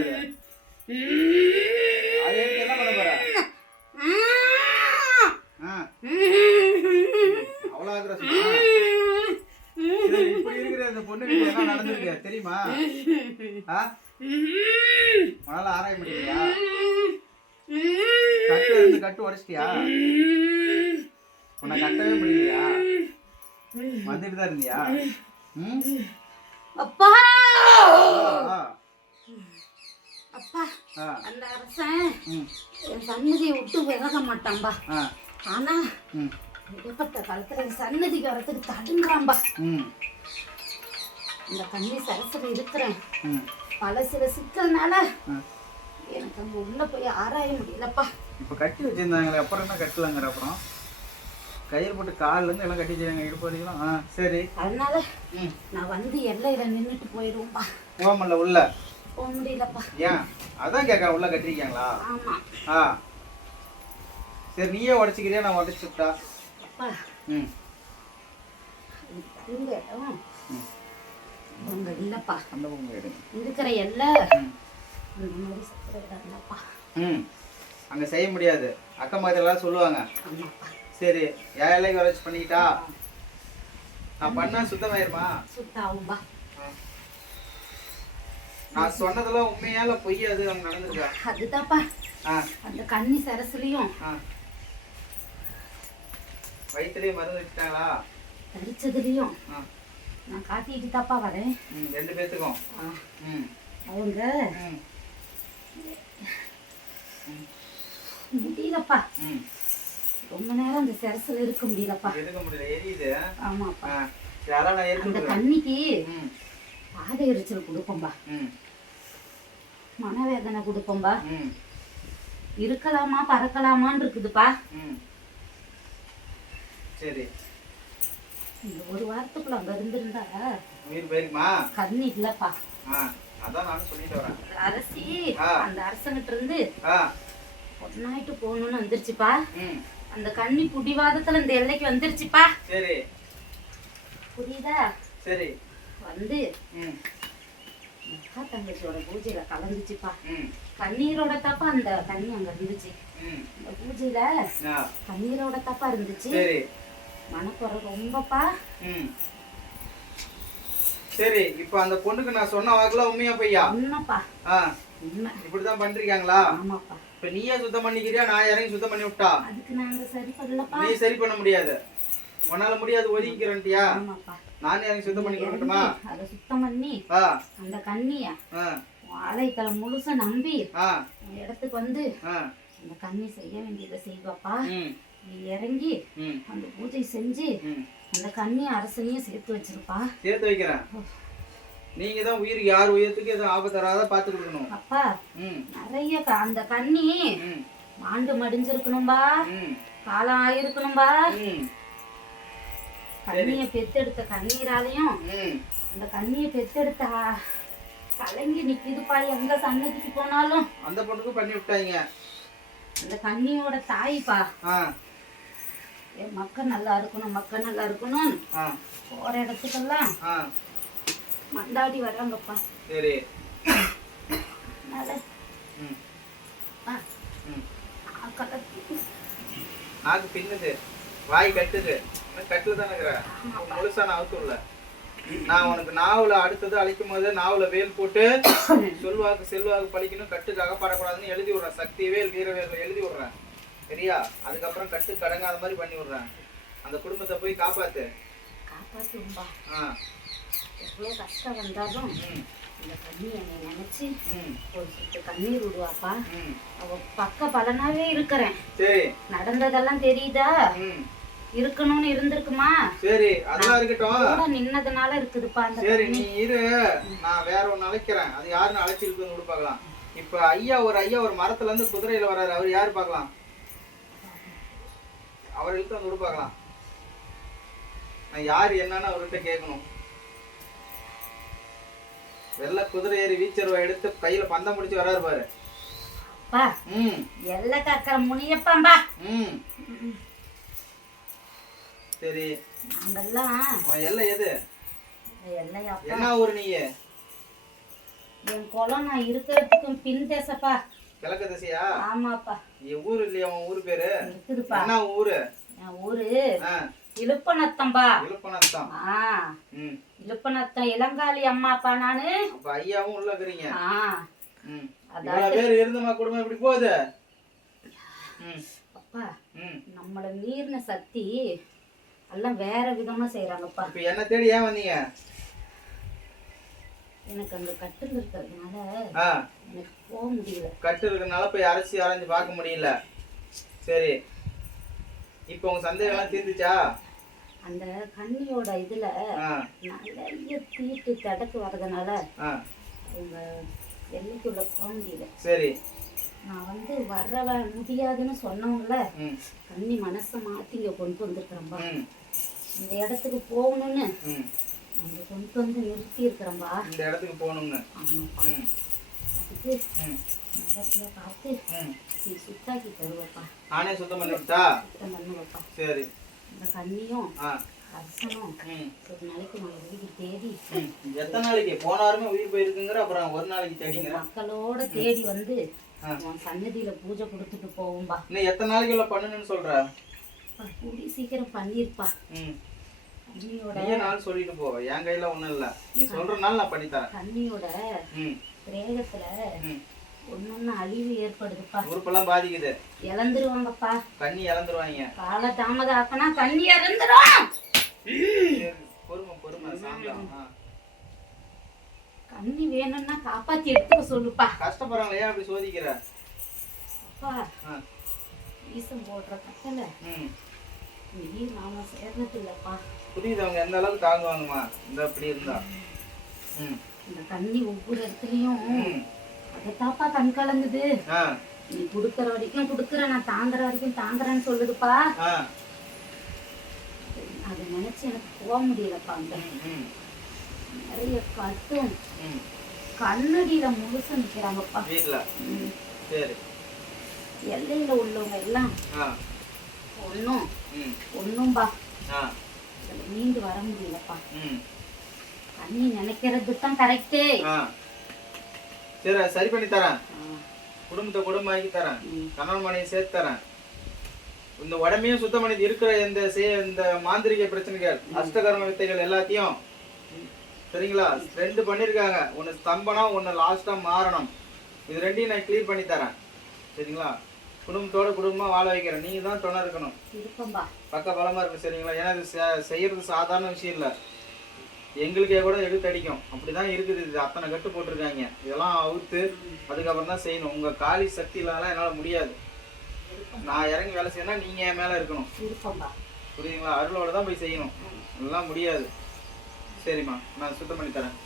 என்னது அது எடுத்து என்ன பண்ண போற? அவ்வளோ ஆக்ரோஷமா? இப்படி இருக்கிற இந்த பொண்ணு வீட்டுல என்ன நடந்திருக்கு தெரியுமா? உன்னால ஆராய முடியலையா? கட்டுல இருந்து கட்டு உடைச்சிட்டியா? உன்னை கட்டவே முடியலையா? வந்துட்டு தான் இருந்தியா? அப்பா அப்பா அந்த அரசன் என் சன்னதியை விட்டு விலக மாட்டான்பா. ஆனா இடைப்பட்ட காலத்துல என் சன்னதிக்கு வரத்துக்கு தடுங்கிறான்பா. இந்த கண்ணி சரசுல இருக்கிறேன். பல சில சிக்கல்னால எனக்கு அங்க உள்ள போய் ஆராய முடியலப்பா. இப்ப கட்டி வச்சிருந்தாங்களே, அப்புறம் என்ன கட்டலங்கிற? அப்புறம் கயிறு போட்டு காலில் இருந்து எல்லாம் கட்டி வச்சிருக்காங்க, இடுப்பு வரைக்கும். சரி, அதனால நான் வந்து எல்லையில நின்றுட்டு போயிடுவோம்பா. போகல, உள்ள போக முடியலப்பா. ஏன்? அதான் கேட்க, உள்ள கட்டிருக்கீங்களா? ஆமா. சரி, நீயே உடைச்சிக்கிறியா? நான் உடைச்சுட்டா? அப்பா இந்த இடம் உங்க இல்லப்பா. அந்த பொங்க எடுங்க. இருக்கிற எல்லா அந்த மாதிரி சத்துற இடம் இல்லப்பா. அங்க செய்ய முடியாது. அக்கம் பக்கத்துல எல்லாம் சொல்லுவாங்க. சரி, ஏழைக்கு வரைச்சு பண்ணிக்கிட்டா நான் பண்ணா சுத்தமாயிருமா? சுத்தாவும்பா. நான் சொன்னதெல்லாம் உண்மையால பொய்யாது அங்க நடந்திருக்கா? அதுதான்ப்பா. அந்த கன்னி சரசுலயும் வயிற்றுலயும் மருந்து வச்சுட்டாங்களா? தடிச்சதுலயும் நான் காட்டிட்டு தாப்பா வரேன். 2 பேத்துக்கும் அவங்க முடியலப்பா. ரொம்ப நேரம் அந்த சரசுல இருக்க முடியலப்பா. இருக்க முடியல, எரியுது. ஆமாப்பா. அந்த கண்ணிக்கு பாதை எரிச்சல் கொடுப்போம்பா, மனவேதனை கொடுப்போம்பா. இருக்கலாமா பறக்கலாமான்னு இருக்குதுப்பா. சரி, இந்த ஒரு வாரத்துக்குள்ள அங்க இருந்திருந்தா உயிர் போயிருக்குமா? கண்ணி இல்லப்பா. அதான் நானும் சொல்லிட்டு வரேன். அரசி அந்த அரசங்கிட்ட இருந்து ஒன்னாயிட்டு போகணும்னு வந்துருச்சுப்பா. அந்த கண்ணி புடிவாதத்துல இந்த எல்லைக்கு வந்துருச்சுப்பா. சரி, புரியுதா? சரி, வந்து அக்கா தங்கச்சியோட பூஜையில கலந்துச்சுப்பா. கண்ணீரோட தப்பா அந்த கண்ணி அங்க இருந்துச்சு. இந்த பூஜையில கண்ணீரோட தப்பா இருந்துச்சு. மனக்குறை ரொம்பப்பா. சரி, இப்ப அந்த பொண்ணுக்கு நான் சொன்ன வாக்குல உண்மையா பொய்யா? உண்மைப்பா. இப்படிதான் பண்றீங்களா? ஆமாப்பா. இப்ப நீயே சுத்தம் பண்ணிக்கிறியா? நான் இறங்கி சுத்தம் பண்ணி விட்டா? அதுக்கு நாங்க சரி பண்ணலப்பா. நீ சரி பண்ண முடியாது, உன்னால முடியாது, ஒதுங்கிக்கிறன்ட்டியா? ஆமாப்பா. நானே இறங்கி சுத்தம் பண்ணி கொடுக்கணுமா? அதை சுத்தம் பண்ணி அந்த கண்ணிய ஆலயத்துல முழுசா நம்பி இடத்துக்கு வந்து அந்த கண்ணி செய்ய வேண்டியதை செய்வாப்பா. நீ இறங்கி அந்த பூஜை செஞ்சு அந்த கண்ணி அரசனையும் சேர்த்து வச்சிருப்பா. சேர்த்து வைக்கிறேன். நீங்க தான் உயிருக்கு, யார் உயிரத்துக்கு எதுவும் ஆபத்து வராத பாத்து கொடுக்கணும். அப்பா நிறைய அந்த கண்ணி மாண்டு மடிஞ்சிருக்கணும்பா, காலம் ஆயிருக்கணும்பா. கண்ணிய பெத்தெடுத்த கண்ணீராலையும் அந்த கண்ணிய பெத்தெடுத்த கலங்கி நிக்குதுப்பா. எங்க சன்னதிக்கு போனாலும் அந்த பொண்ணுக்கு பண்ணி விட்டாங்க. அந்த கண்ணியோட தாய்ப்பா. என் மக்கள் நல்லா இருக்கணும், மக்கள் நல்லா இருக்கணும் போற இடத்துக்கெல்லாம் மண்டாடி வர்றாங்கப்பா. சரி, நாக்கு பின்னுது, வாய் கட்டுது, கட்டுதானே முழுசா நான் அவுத்துல. நான் உனக்கு நாவல அடுத்தது அழைக்கும் போது நாவல வேல் போட்டு சொல்வாக்கு செல்வாக்கு படிக்கணும், கட்டுக்கு அகப்படக்கூடாதுன்னு எழுதி விடுறேன். சக்தி வேல் வீரவேல் எழுதி விடுறேன், சரியா? அதுக்கப்புறம் கட்டு கடங்காத மாதிரி பண்ணி விடுறேன். அந்த குடும்பத்தை போய் காப்பாத்து. காப்பாத்தும்பா. எவ்வளவு கஷ்டம் வந்தாலும் இந்த கண்ணி என்னை நினைச்சு ஒரு சொட்டு கண்ணீர் விடுவாப்பா. அவ பக்க பலனாவே இருக்கிறேன். சரி, நடந்ததெல்லாம் தெரியுதா? இருக்கணும்னு இருந்திருக்குமா? சரி, அதெல்லாம் இருக்கட்டும். நின்னதுனால இருக்குதுப்பா. சரி, நீ இரு, நான் வேற ஒன்னு அழைக்கிறேன். அது யாருன்னு அழைச்சிருக்குன்னு கூட பார்க்கலாம். இப்ப ஐயா ஒரு மரத்துல இருந்து குதிரையில வர்றாரு. அவர் யாரு பார்க்கலாம்? அவர் இழுத்து வந்து கூட பார்க்கலாம். நான் யாரு என்னன்னு அவர்கிட்ட கேட்கணும். வெள்ள குதிரை ஏறி வீச்சருவா எடுத்து கையில பந்தம் முடிச்சு வர்றாரு பாரு. எல்ல காக்கற முனியப்பாம்பா. சரி, நாங்கெல்லாம் எல்லை எது? என்ன ஊரு? நீ என் குளம் நான் இருக்கிறதுக்கும் பின் தேசப்பா. கிழக்கு திசையா? ஆமாப்பா. என் ஊரு இல்லையா? உன் ஊரு பேரு இருக்குதுப்பா. என்ன ஊரு? என் ஊரு இலுப்பநத்தம்பா. இலுப்பநத்தம். இலுப்பநத்தம் இளங்காளி அம்மாப்பா நானு. அப்ப ஐயாவும் உள்ள இருக்கிறீங்க. அதாவது பேர் இருந்தமா குடும்பம் எப்படி போகுது? அப்பா நம்மள மீறின சக்தி எல்லாம் வேற விதமா செய்யறாங்கப்பா. இப்ப என்ன தேடி ஏன் வந்தீங்க? எனக்கு அங்க கட்டுல இருக்கிறதுனால எனக்கு போக முடியல. கட்டு இருக்கிறதுனால போய் அரைஞ்சு பார்க்க முடியல. சரி, இப்ப உங்க சந்தேகம் எல்லாம் தீர்ந்துச்சா? அந்த கண்ணியோட இதுல நிறைய தீட்டு தடக்கு வர்றதுனால அவங்க எல்லைக்குள்ள போக முடியல. சரி, நான் வந்து வர முடியாதுன்னு சொன்னவங்கள கண்ணி மனசை மாத்தி இங்க கொண்டு வந்திருக்கிறேன்பா. இந்த இடத்துக்கு போகணும்னு அங்க கொண்டு வந்து நிறுத்தி இருக்கிறேன்பா. இந்த இடத்துக்கு போகணும்னு. ஆமாப்பா. அதுக்கு நல்லபடியா பார்த்து சுத்தாக்கி தருவப்பா. நானே சுத்தம் பண்ணி விட்டா? சுத்தம் பண்ணுவப்பா. சரி. இந்த கண்ணியும் அரசனும் ஒரு நாளைக்கு நம்ம வீட்டுக்கு தேடி. எத்தனை நாளைக்கு? போன வாரமே உயிர் போயிருக்குங்கிற, அப்புறம் ஒரு நாளைக்கு தேடிங்க. மக்களோட தேடி வந்து சன்னதியில பூஜை கொடுத்துட்டு போவோம்பா. இன்னும் எத்தனை நாளைக்கு உள்ள பண்ணணும்னு சொல்ற? கூடி சீக்கிரம் பண்ணிருப்பா. கண்ணியோட நாள் சொல்லிட்டு போ, என் கையில ஒண்ணும் இல்ல. நீ சொல்றனால நான் பண்ணித்தரேன். கண்ணியோட பிரேகத்துல ஒன்னொன்னு அழிவு ஏற்படுதுப்பா. உறுப்பெல்லாம் பாதிக்குது. இழந்துருவாங்கப்பா. கண்ணி இழந்துருவாங்க. கால தாமதம் ஆக்கனா கண்ணி இறந்துரும். பொறுமை சாந்தம். கண்ணி வேணும்னா காப்பாத்தி எடுத்துக்க சொல்லுப்பா. கஷ்டப்படுறாங்களே, ஏன் அப்படி சோதிக்கிற? அப்பா ஈசம் போடுற கட்டல நீ நாம சேர்ந்தது இல்லப்பா. புரியுது, அவங்க எந்த அளவுக்கு தாங்குவாங்கம்மா இந்த அப்படி இருந்தா. இந்த கண்ணி ஒவ்வொரு இடத்துலயும் அதைத்தாப்பா கண் கலங்குது. நீ குடுக்கற வரைக்கும் குடுக்கற, நான் தாங்குற வரைக்கும் தாங்குறேன்னு சொல்லுதுப்பா. அதை நினைச்சு எனக்கு போக முடியலப்பா. அந்த நிறைய கட்டும் கண்ணடியில முழுசு நிக்கிறாங்கப்பா வீட்டுல. சரி, எல்லையில உள்ளவங்க எல்லாம் ஒண்ணும்பா மீண்டு வர முடியலப்பா. கண்ணி நினைக்கிறது தான் கரெக்டே. சரி, சரி பண்ணி தரேன். குடும்பத்தை குடும்பமாக்கி தரேன். கணவன் மனைவி சேர்த்து தரேன். இந்த உடம்பையும் சுத்தம் பண்ணி இருக்கிற இந்த மாந்திரிக பிரச்சனைகள், அஷ்டகர்ம வித்தைகள் எல்லாத்தையும், சரிங்களா? 2 பண்ணிருக்காங்க. ஒன்னு ஸ்தம்பனம், ஒன்னு லாஸ்டா மாறணும். இது 2ஐயும் நான் கிளியர் பண்ணி தரேன். சரிங்களா? குடும்பத்தோட குடும்பமா வாழ வைக்கிறேன். நீங்க தான் துணை இருக்கணும், பக்க பலமா இருக்கு. சரிங்களா? ஏன்னா இது செய்யறது சாதாரண விஷயம் இல்லை. எங்களுக்கே கூட எடுத்து அடிக்கும். அப்படிதான் இருக்குது. இது அத்தனை கட்டு போட்டிருக்காங்க. இதெல்லாம் அவுத்து அதுக்கப்புறம் தான் செய்யணும். உங்க காலி சக்தி இல்லாதெல்லாம் என்னால முடியாது. நான் இறங்கி வேலை செய்யணும், நீங்க என் மேல இருக்கணும். புரியுதுங்களா? அருளோட தான் போய் செய்யணும். எல்லாம் முடியாது. சரிம்மா, நான் சுத்தம் பண்ணி தரேன்.